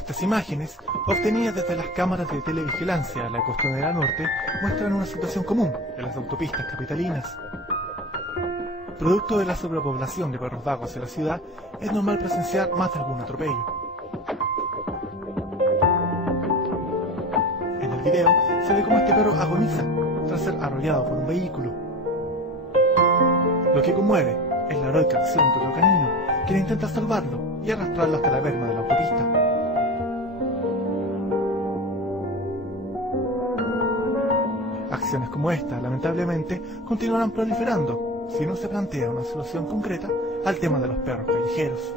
Estas imágenes, obtenidas desde las cámaras de televigilancia de la Costanera Norte, muestran una situación común en las autopistas capitalinas. Producto de la sobrepoblación de perros vagos en la ciudad, es normal presenciar más de algún atropello. En el video se ve cómo este perro agoniza tras ser arrollado por un vehículo. Lo que conmueve es la heroica acción de otro canino, quien intenta salvarlo y arrastrarlo hasta la berma de la autopista. Acciones como esta, lamentablemente, continuarán proliferando si no se plantea una solución concreta al tema de los perros callejeros.